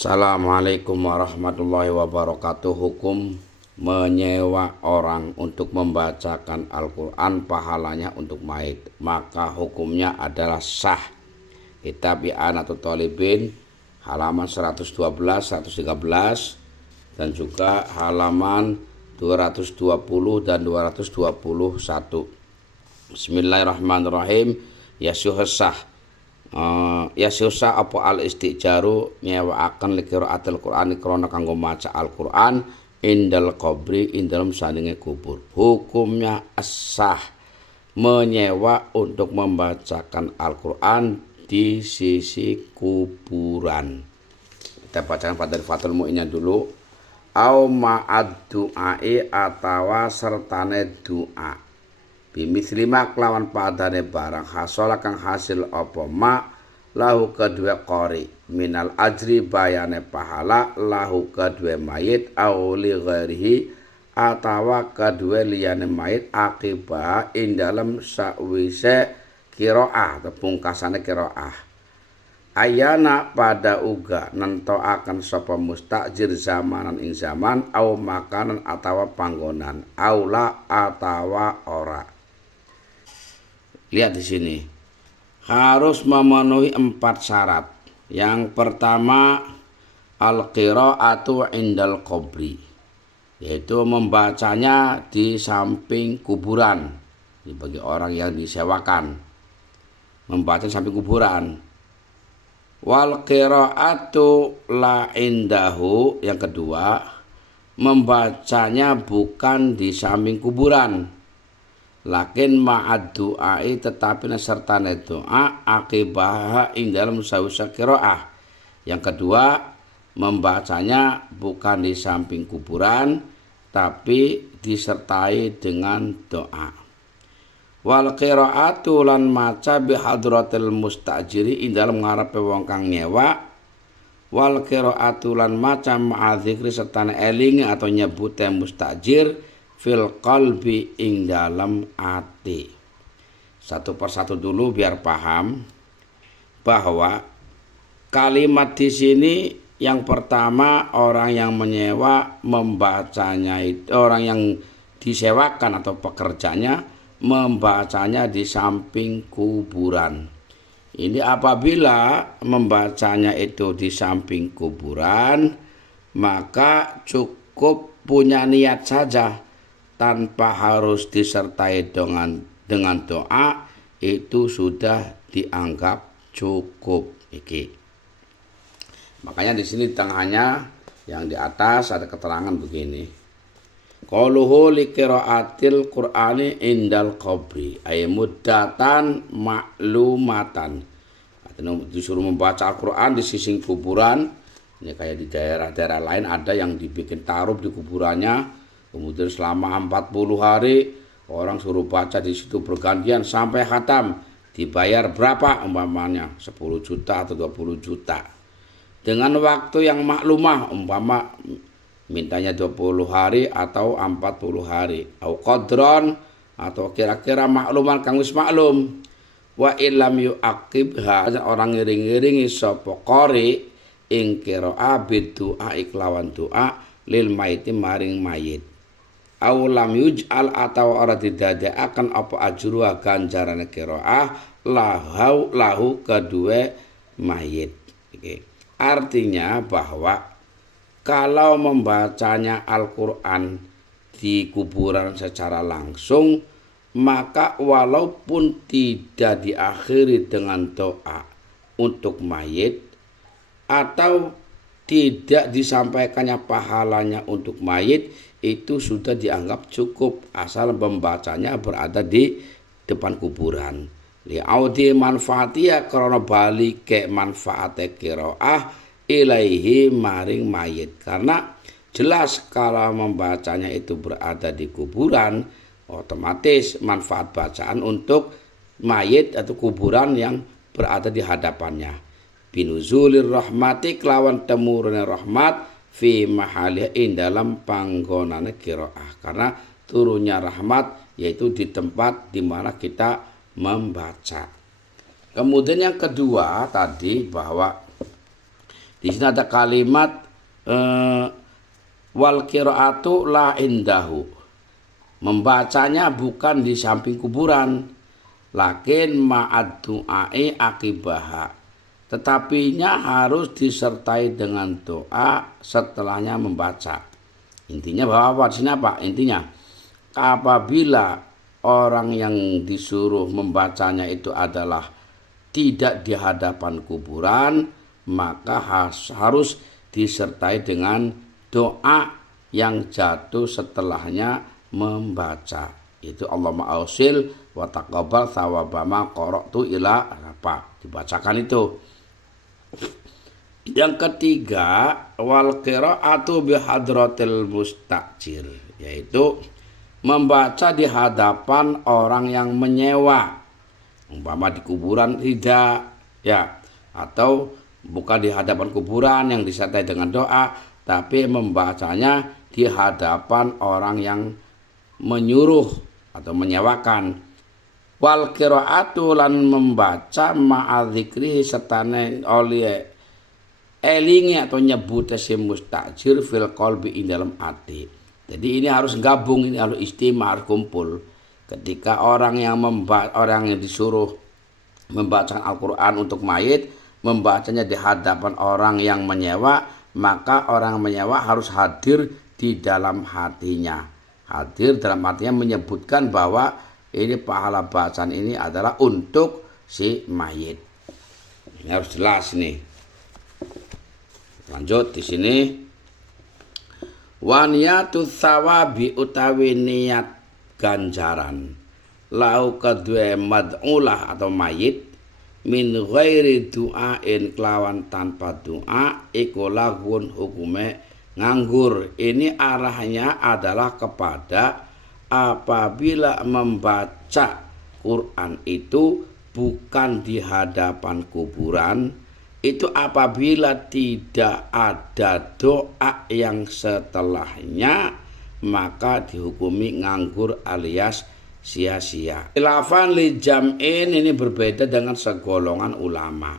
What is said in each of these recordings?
Assalamualaikum warahmatullahi wabarakatuh. Hukum menyewa orang untuk membacakan Al-Quran pahalanya untuk maid, maka hukumnya adalah sah. Kitab I'anatul Thalibin halaman 112, 113 dan juga halaman 220 dan 221. Bismillahirrahmanirrahim. Sah susah apa al-istijaru nyewaaken li qiraatil Qur'ani krana kanggo maca Al-Qur'an indal qabri indalem sandinge kubur. Hukumnya sah menyewa untuk membacakan Al-Qur'an di sisi kuburan. Kita bacakan pada Fathul Mu'innya dulu. Au ma'ad du'ai atawa sertane doa. Bimithli ma kelawan padane barang hasola kang hasil apa ma lahu kedua qori minal ajri bayane pahala lahu kedua mayit au li ghairihi atawa kedua liyane mayit akibah ing dalem sakwise qiraah atau pungkasane qiraah. Ayana pada uga nentoaken sapa mustajir zamanan ing zaman au makanan atawa panggonan aula atawa ora. Lihat di sini, harus memenuhi 4 syarat. Yang pertama, al-qira'atu indal qabri, yaitu membacanya di samping kuburan. Ini bagi orang yang disewakan, membaca di samping kuburan. Wal qira'atu la indahu, yang kedua, membacanya bukan di samping kuburan. Lakin ma'ad du'ai tetapi sertane doa akibah ing dalam sawisa qiraah. Yang kedua, membacanya bukan di samping kuburan tapi disertai dengan doa. Wal qiraatu lan maca bi hadratil mustajiri ing dalam ngarepe wong kang nyewa. Wal qiraatu lan maca ma'adzikri sertane eling atau nyebute mustajir fil qalbi ing dalam ati. Satu persatu dulu biar paham bahwa kalimat di sini yang pertama orang yang menyewa membacanya itu orang yang disewakan atau pekerjanya membacanya di samping kuburan. Ini apabila membacanya itu di samping kuburan maka cukup punya niat saja tanpa harus disertai dengan doa itu sudah dianggap cukup. Makanya di sini di tengahnya yang di atas ada keterangan begini. Qauluhu li qiraatil Qur'ani indal qabri ay muddatan ma'lumatan. Artinya disuruh membaca Al-Qur'an di sisi kuburan. Ini kayak di daerah-daerah lain ada yang dibikin taruh di kuburannya. Kemudian selama 40 hari orang suruh baca di situ bergantian sampai khatam. Dibayar berapa umpamanya? 10 juta atau 20 juta. Dengan waktu yang maklumah umpama mintanya 20 hari atau 40 hari. Au qadron atau kira-kira makluman kang wis maklum. Wa illam yu'aqibha orang ngiring-ngiringi sapa qari ing qira'a bidu'a iklawan doa lil maiti maring mayit. Aw lam yuj'al atau ora didadekaken apa ajruha ganjarane qiraah lahu kedua mayit. Artinya bahwa kalau membacanya Al-Qur'an di kuburan secara langsung maka walaupun tidak diakhiri dengan doa untuk mayit atau tidak disampaikannya pahalanya untuk mayit itu sudah dianggap cukup asal membacanya berada di depan kuburan. Li'audi manfaatiya karena bali ke manfaate qiraah ilaihi maring mayit. Karena jelas kalau membacanya itu berada di kuburan otomatis manfaat bacaan untuk mayit atau kuburan yang berada di hadapannya. Binuzulir rahmati kelawan temurune rahmat fi mahalih in dalam panggonane qiraah, karena turunnya rahmat yaitu di tempat di mana kita membaca. Kemudian yang kedua tadi bahwa Di sini ada kalimat wal qiraatu la indahu. Membacanya bukan di samping kuburan, lakin ma'ad du'ai akibaha. Tetapinya harus disertai dengan doa setelahnya membaca. Intinya bahwa di sini apa? Intinya apabila orang yang disuruh membacanya itu adalah tidak di hadapan kuburan, maka harus disertai dengan doa yang jatuh setelahnya membaca. Itu Allahumma ausil wa taqabbal thawabama qara'tu ila apa? Dibacakan itu. Yang ketiga, wal qira'atu bi hadratil mustajir, yaitu membaca di hadapan orang yang menyewa. Umpama di kuburan tidak, ya, atau bukan di hadapan kuburan yang disertai dengan doa, tapi membacanya di hadapan orang yang menyuruh atau menyewakan. Wal qiraatu lan membaca ma'adzikrihi sertane oleh elingi atau nyebut si mustajir fil qalbi ing dalam hati. Jadi ini harus gabung, ini harus istimewa, harus kumpul. Ketika orang yang disuruh membacakan Al-Qur'an untuk mayit, membacanya di hadapan orang yang menyewa, maka orang menyewa harus hadir di dalam hatinya. Hadir dalam artinya menyebutkan bahwa ini pahala bacaan ini adalah untuk si mayit. Ini harus jelas nih. Lanjut di sini. Wa niyatu tsawabi utawi niat ganjaran. Lau kadue mad'ulah atau mayit min ghairi du'ain kelawan tanpa doa iku lagun hukume nganggur. Ini arahnya adalah kepada apabila membaca Quran itu bukan di hadapan kuburan, itu apabila tidak ada doa yang setelahnya, maka dihukumi nganggur alias sia-sia. Khilafan li jam'in, ini berbeda dengan segolongan ulama.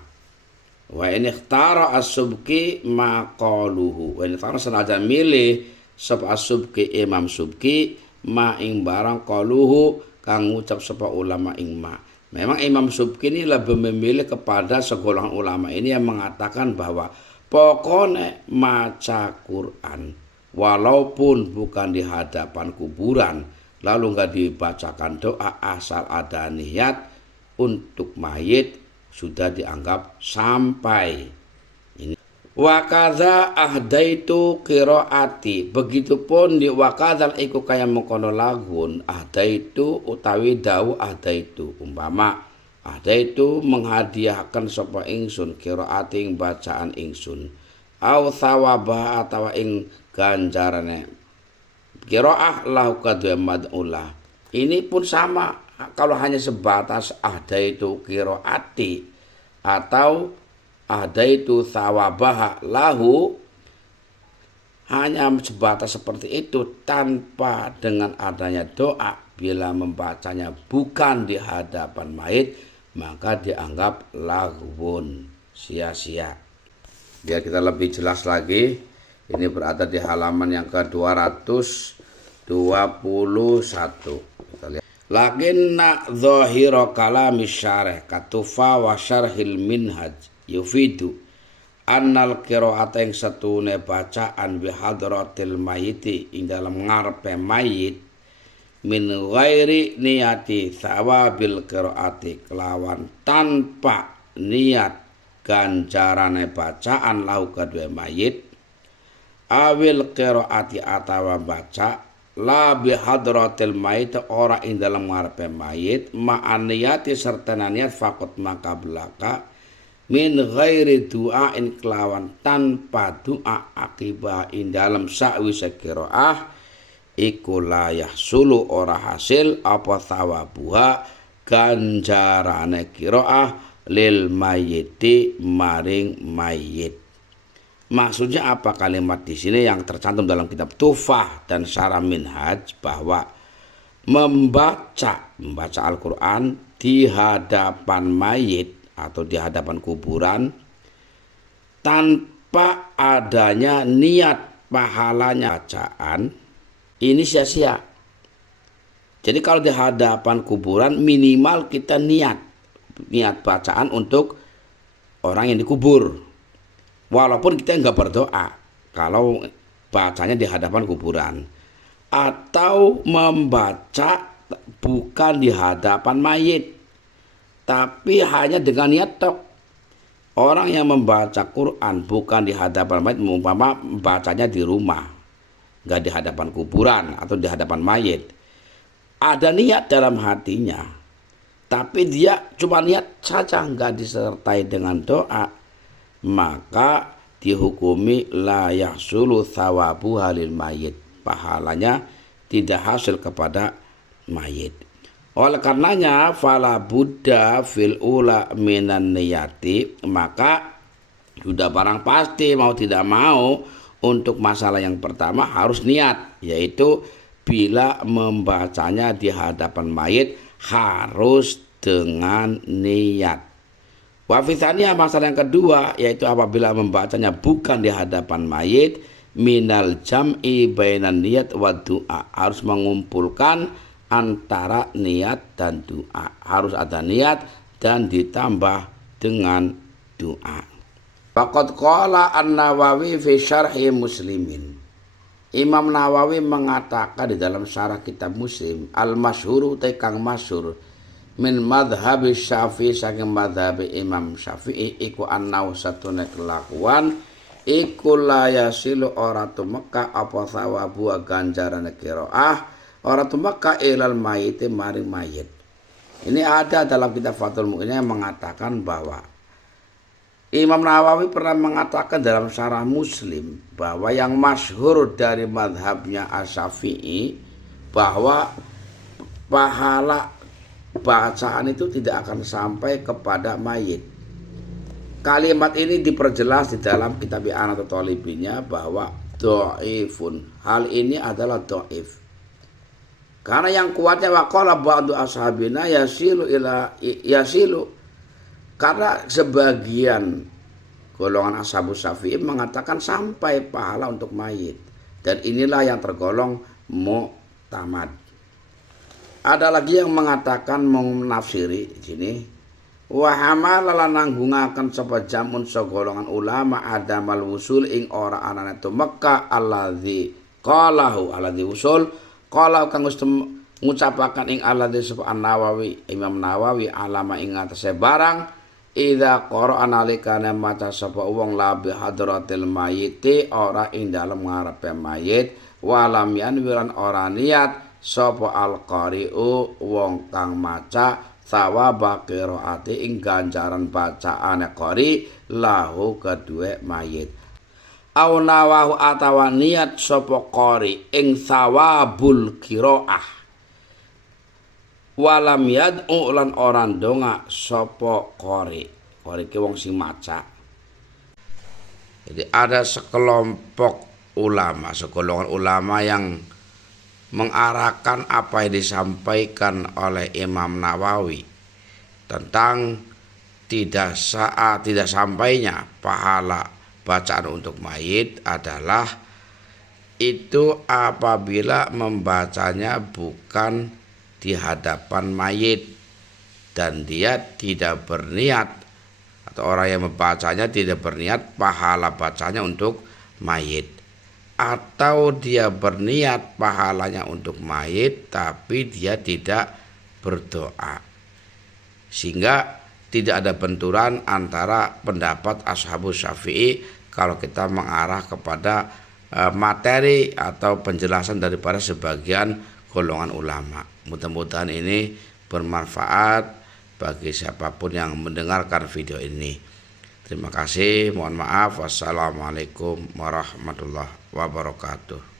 Wa in ikhtara as-subki maqaluhu. Wa in ikhtara senajan milih sapa as-subki Imam Subki ma ing barang qaluhu kang ngucap sapa ulama ing ma. Memang Imam Subki ini lebih memilih kepada segolongan ulama ini yang mengatakan bahwa pokoknya maca Quran walaupun bukan di hadapan kuburan, lalu enggak dibacakan doa, asal ada niat untuk mayit sudah dianggap sampai. Ini wakadha ahdaitu qiraati, begitupun di wakadzal iku kaya mengkono lagun ahdaitu utawi dawu ahdaitu, umpama ahdaitu menghadiahkan sapa ingsun qiraati ing bacaan ingsun au thawaba atawa ing ganjarane qiraah lahu kadhe mad'ulah. Ini pun sama, kalau hanya sebatas ahdaitu qiraati atau ada itu thawabah lahu, hanya sebatas seperti itu tanpa dengan adanya doa, bila membacanya bukan di hadapan mayit, maka dianggap laghun, sia-sia. Biar kita lebih jelas lagi, ini berada di halaman yang ke-221. Kita lihat. Lakinna dhahira kalami syarih katufa wa syarhil minhaj yufidu annal qiraat yang satune bacaan bi hadratil mayiti ing dalam ngarepe mayit min ghairi niyati thawabil qiraati kelawan tanpa niat ganjarane bacaan lahu kadue mayit awil qiraati atawa baca la bi hadratil mayit ora ing dalam ngarepe mayit ma'an niyati serta niat faqat maka belaka min ghairi du'ain kelawan tanpa doa akibah in dalam sa'wise qiraah iku la yahsulu ora hasil apa thawabuha ganjarane qiraah lil mayyiti maring mayyit. Maksudnya apa kalimat di sini yang tercantum dalam kitab Tufah dan Syarah Minhaj, bahwa membaca Al-Qur'an di hadapan mayit atau di hadapan kuburan tanpa adanya niat pahalanya bacaan, ini sia-sia. Jadi kalau di hadapan kuburan minimal kita niat bacaan untuk orang yang dikubur. Walaupun kita nggak berdoa kalau bacanya di hadapan kuburan. Atau membaca bukan di hadapan mayit, tapi hanya dengan niat tok. Orang yang membaca Quran bukan di hadapan mayit, umpama bacanya di rumah, nggak di hadapan kuburan atau di hadapan mayit. Ada niat dalam hatinya, tapi dia cuma niat saja, nggak disertai dengan doa, maka dihukumi la yahsulu thawabu halil mayit, pahalanya tidak hasil kepada mayit. Oleh karenanya fala buddha fil ula minan niyati, maka sudah barang pasti mau tidak mau untuk masalah yang pertama harus niat, yaitu bila membacanya di hadapan mayit harus dengan niat. Wafitania masalah yang kedua, yaitu apabila membacanya bukan di hadapan mayit, minal jam'i bainan niyat wa du'a, harus mengumpulkan antara niat dan doa. Harus ada niat dan ditambah dengan doa. Faqad qala An-Nawawi fi syarhi Muslimin. Imam Nawawi mengatakan di dalam syarah kitab Muslim, al-masyhuru te kang masyhur min madhhab Syafi'i, saking madhhab Imam Syafi'i, iku annau satune kelakuan iku la yasilu ora tumeka apa sawabu ganjaran qiraah ora tumeka ilal mayit maring mayit. Ini ada dalam kitab Fathul Mu'in yang mengatakan bahwa Imam Nawawi pernah mengatakan dalam syarah Muslim bahwa yang masyhur dari madhabnya Asy-Syafi'i bahwa pahala bacaan itu tidak akan sampai kepada mayit. Kalimat ini diperjelas di dalam kitab I'anatul Talibinnya bahwa dhaifun. Hal ini adalah dhaif. Karena yang kuatnya waqala ba'du ashabina yasilu. Karena sebagian golongan ashabus Syafi'i mengatakan sampai pahala untuk mayit, dan inilah yang tergolong mu'tamad. Ada lagi yang mengatakan menafsiri di sini wa hamala nanggungaken sapa jamun golongan ulama adamal wusul ing ora anane tumeka alladzi qalahu alladzi usul qala kang ngucapaken ing alladzi sapa An-Nawawi Imam Nawawi alama ing atase barang idza qara'a nalikane maca sapa wong la bi hadratil mayiti ora ing dalem ngarepe mayit walam yanwiran ora niat sapa al-qari'u wong kang maca thawaba qiraati ing ganjaran bacaane qari lahu kedue mayit au nawahu atawa niat sapa qari ing thawabul qiraah walam yad'u lan ora ndonga sapa qari ki wong sing maca. Jadi ada sekelompok ulama, segolongan ulama yang mengarahkan apa yang disampaikan oleh Imam Nawawi tentang tidak sampainya pahala bacaan untuk mayit adalah itu apabila membacanya bukan di hadapan mayit dan dia tidak berniat, atau orang yang membacanya tidak berniat pahala bacanya untuk mayit, atau dia berniat pahalanya untuk mayit tapi dia tidak berdoa, sehingga tidak ada benturan antara pendapat Ashabus Syafi'i kalau kita mengarah kepada materi atau penjelasan daripada sebagian golongan ulama. Mudah-mudahan ini bermanfaat bagi siapapun yang mendengarkan video ini. Terima kasih, mohon maaf. Wassalamualaikum warahmatullahi wabarakatuh.